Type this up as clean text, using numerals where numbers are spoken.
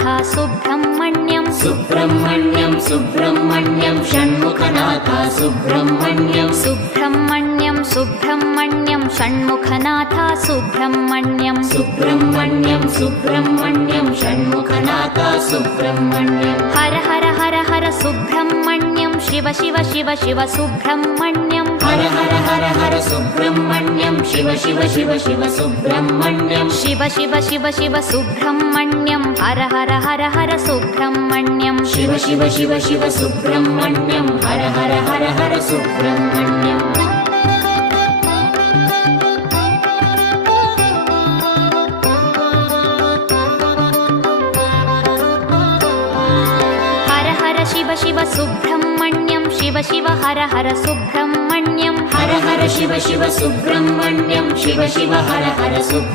Shanmukhanath Subrahmanyam Subrahmanyam Subrahmanyam Shanmukhanath Subrahmanyam Subrahmanyam Subrahmanyam Shanmukhanath Subrahmanyam Subrahmanyam Subrahmanyam Shanmukhanath Subrahmanyam Har Har Har Har Subrahmanyam Shiva Shiva Shiva Shiva Subrahmanyam Har Har Har Har Subrahmanyam Shiva Shiva Shiva Shiva Subrahmanyam Shiva Shiva Shiva Shiva Subrahmanyam Har Har Har Har Subrahmanyam Shiva Shiva Shiva Shiva Subrahmanyam Har Har Har Har Subrahmanyam Har Har Shiva Shiva Subrahmanyam Shiva Shiva Har Har Subrahmanyam Har Har Shiva Shiva Subrahmanyam Shiva Shiva Har Har Subrahmanyam